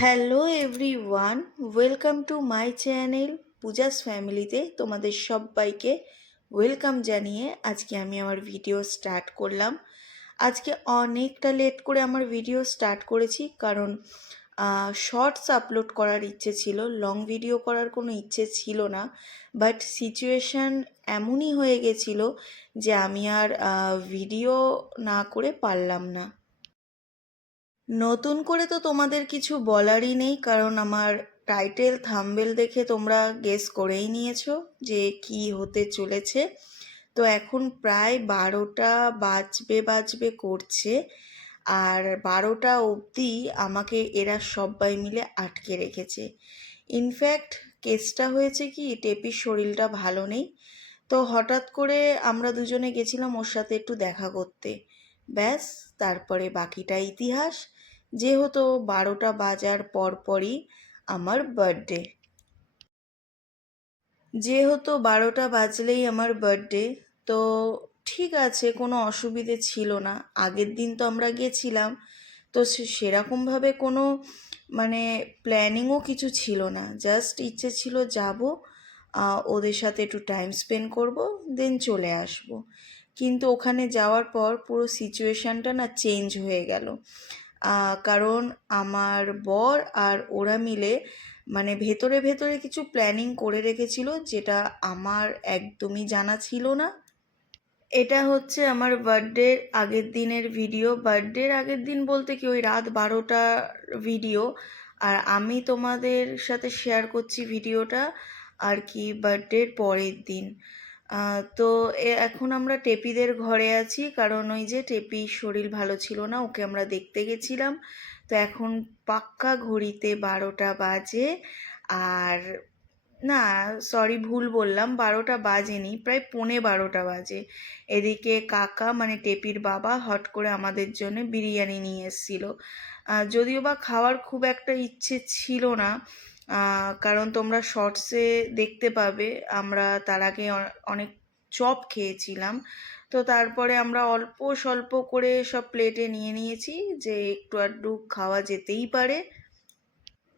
Hello everyone, welcome to my channel Puja's ফ্যামিলিতে তোমাদের সবাইকে ওয়েলকাম জানিয়ে আজকে আমি আমার ভিডিও স্টার্ট করলাম। আজকে অনেকটা লেট করে আমার ভিডিও স্টার্ট করেছি কারণ শর্টস আপলোড করার ইচ্ছে ছিল, লং ভিডিও করার কোনো ইচ্ছে ছিল না। বাট সিচুয়েশান এমনই হয়ে গেছিলো যে আমি আর ভিডিও না করে পারলাম না। নতুন করে তো তোমাদের কিছু বলারই নেই, কারণ আমার টাইটেল থাম্বনেল দেখে তোমরা গেস করেই নিয়েছো যে কি হতে চলেছে। তো এখন প্রায় 12টা বাজবে বাজবে করছে, আর 12টা অবধি আমাকে এরা সবাই মিলে আটকে রেখেছে। ইনফ্যাক্ট কেসটা হয়েছে কি, টেপির শরীরটা ভালো নেই। তো হঠাৎ করে আমরা দুজনে গেছিলাম ওর সাথে একটু দেখা করতে, ব্যাস তারপরে বাকিটা ইতিহাস। যেহেতু 12টা বাজার পরপরই আমার বার্থডে, যেহেতু 12টা বাজলেই আমার বার্থডে, তো ঠিক আছে, কোনো অসুবিধে ছিল না। আগের দিন তো আমরা গেছিলাম, তো সেরকমভাবে কোনো মানে প্ল্যানিংও কিছু ছিল না, জাস্ট ইচ্ছে ছিল যাব, ওদের সাথে একটু টাইম স্পেন্ড করব, দেন চলে আসব। কিন্তু ওখানে যাওয়ার পর পুরো সিচুয়েশানটা না চেঞ্জ হয়ে গেল। কারণ আমার বর আর ওরা মিলে মানে ভেতরে ভেতরে কিছু প্ল্যানিং করে রেখেছিল, যেটা আমার একদমই জানা ছিল না। এটা হচ্ছে আমার বার্থডের আগের দিনের ভিডিও। বার্থডের আগের দিন বলতে কি, ওই রাত 12টার ভিডিও। আর আমি তোমাদের সাথে শেয়ার করছি ভিডিওটা আর কি বার্থডের পরের দিন। তো এখন আমরা টেপিদের ঘরে আছি, কারণ ওই যে টেপির শরীর ভালো ছিল না, ওকে আমরা দেখতে গেছিলাম। তো এখন পাক্কা ঘড়িতে 12টা বাজে। আর না, সরি, ভুল বললাম, 12টা বাজেনি, প্রায় 12:45 বাজে। এদিকে কাকা মানে টেপির বাবা হট করে আমাদের জন্য বিরিয়ানি নিয়ে এসেছিলো। যদিও বা খাওয়ার খুব একটা ইচ্ছে ছিল না, কারণ তোমরা শর্টসে দেখতে পাবে আমরা তার আগে অনেক চপ খেয়েছিলাম। তো তারপরে আমরা অল্প স্বল্প করে সব প্লেটে নিয়ে নিয়েছি, যে একটু আধটু খাওয়া যেতেই পারে।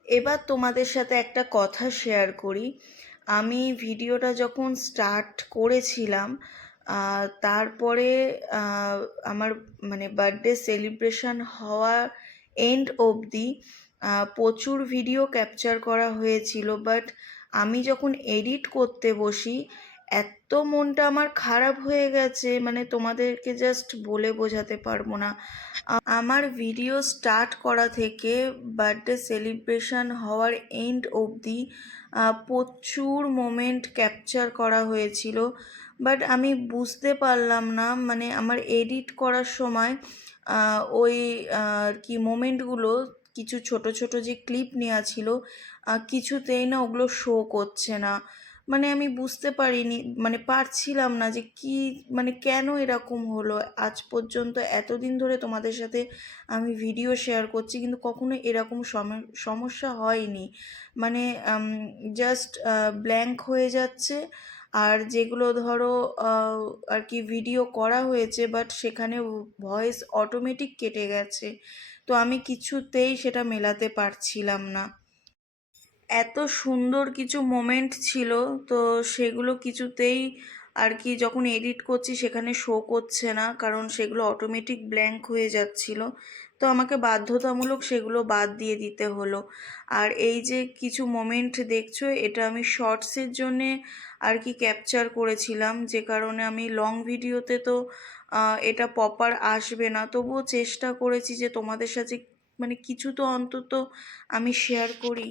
এবার তোমাদের সাথে একটা কথা শেয়ার করি। আমি ভিডিওটা যখন স্টার্ট করেছিলাম, তারপরে আমার মানে বার্থডে সেলিব্রেশন হওয়া এন্ড অবধি প্রচুর ভিডিও ক্যাপচার করা হয়েছিল। বাট আমি যখন এডিট করতে বসি, এত মনটা আমার খারাপ হয়ে গেছে, মানে তোমাদেরকে জাস্ট বলে বোঝাতে পারবো না। আমার ভিডিও স্টার্ট করা থেকে বার্থডে সেলিব্রেশন হওয়ার এন্ড অবধি প্রচুর মোমেন্ট ক্যাপচার করা হয়েছিল। বাট আমি বুঝতে পারলাম না, মানে আমার এডিট করার সময় ওই আর কি মোমেন্টগুলো, কিছু ছোট ছোট যে ক্লিপ নেওয়া ছিল, কিছুতেই না ওগুলো শো করছে না। মানে আমি বুঝতে পারিনি, মানে পারছিলাম না যে কি, মানে কেন এরকম হলো। আজ পর্যন্ত এতদিন ধরে তোমাদের সাথে আমি ভিডিও শেয়ার করছি, কিন্তু কখনো এরকম সমস্যা হয়নি। মানে জাস্ট ব্ল্যাঙ্ক হয়ে যাচ্ছে। আর যেগুলো ধরো আর কি ভিডিও করা হয়েছে, বাট সেখানে ভয়েস অটোমেটিক কেটে গেছে, তো আমি কিছুতেই সেটা মেলাতে পারছিলাম না। এত সুন্দর কিছু মোমেন্ট ছিল, তো সেগুলো কিছুতেই আর কি যখন এডিট করছি সেখানে শো করছে না, কারণ সেগুলো অটোমেটিক ব্ল্যাঙ্ক হয়ে যাচ্ছিল। তো আমাকে বাধ্যতামূলক সেগুলো বাদ দিয়ে দিতে হলো। আর এই যে কিছু মোমেন্ট দেখছো, এটা আমি শর্টসের জন্যে আর কি ক্যাপচার করেছিলাম, যে কারণে আমি লং ভিডিওতে তো এটা প্রপার আসবে না। তবুও চেষ্টা করেছি যে তোমাদের সাথে মানে কিছু তো অন্তত আমি শেয়ার করি।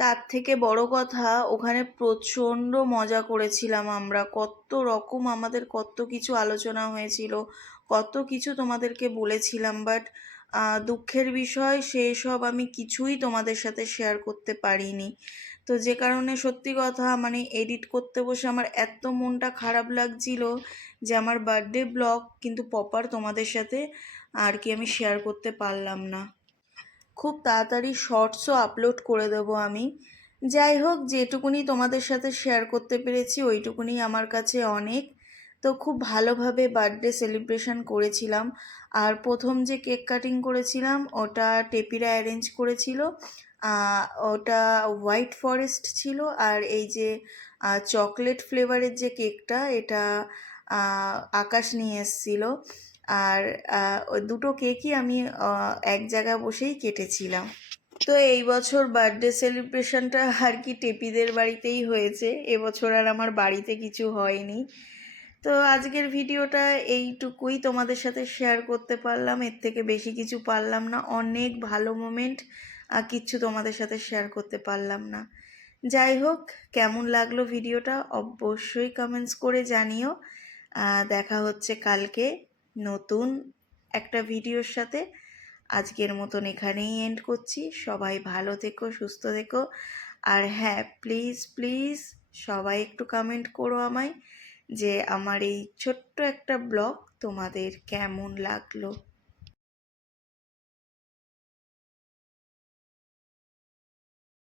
তার থেকে বড় কথা, ওখানে প্রচণ্ড মজা করেছিলাম আমরা, কত রকম আমাদের কত কিছু আলোচনা হয়েছিল, কত কিছু তোমাদেরকে বলেছিলাম। বাট দুঃখের বিষয়, সেই সব আমি কিছুই তোমাদের সাথে শেয়ার করতে পারিনি। তো যে কারণে সত্যি কথা, মানে এডিট করতে বসে আমার এত মনটা খারাপ লাগছিল যে আমার বার্থডে ব্লগ কিন্তু প্রপার তোমাদের সাথে আর কি আমি শেয়ার করতে পারলাম না। খুব তাড়াতাড়ি শর্টসও আপলোড করে দেবো আমি। যাই হোক, যেটুকুনি তোমাদের সাথে শেয়ার করতে পেরেছি ওইটুকুনি আমার কাছে অনেক। তো খুব ভালোভাবে বার্থডে সেলিব্রেশন করেছিলাম। আর প্রথম যে কেক কাটিং করেছিলাম ওটা টেপিরা অ্যারেঞ্জ করেছিল, ওটা হোয়াইট ফরেস্ট ছিল, আর এই যে চকলেট ফ্লেভারের যে কেকটা, এটা আকাশ নিয়ে এসেছিল। আর ওই দুটো কেকই আমি এক জায়গায় বসেই কেটেছিলাম। তো এই বছর বার্থডে সেলিব্রেশনটা আর কি টেপিদের বাড়িতেই হয়েছে, এবছর আর আমার বাড়িতে কিছু হয়নি। তো আজকের ভিডিওটা এইটুকুই তোমাদের সাথে শেয়ার করতে পারলাম, এর থেকে বেশি কিছু পারলাম না। অনেক ভালো মোমেন্ট কিচ্ছু তোমাদের সাথে শেয়ার করতে পারলাম না। যাই হোক, কেমন লাগলো ভিডিওটা অবশ্যই কমেন্টস করে জানিও। দেখা হচ্ছে কালকে নতুন একটা ভিডিওর সাথে। আজকের মতন এখানেই এন্ড করছি। সবাই ভালো থেকো, সুস্থ থেকো। আর হ্যাঁ, প্লিজ প্লিজ সবাই একটু কমেন্ট করো আমায় যে আমার এই ছোট্ট একটা ব্লগ তোমাদের কেমন লাগলো।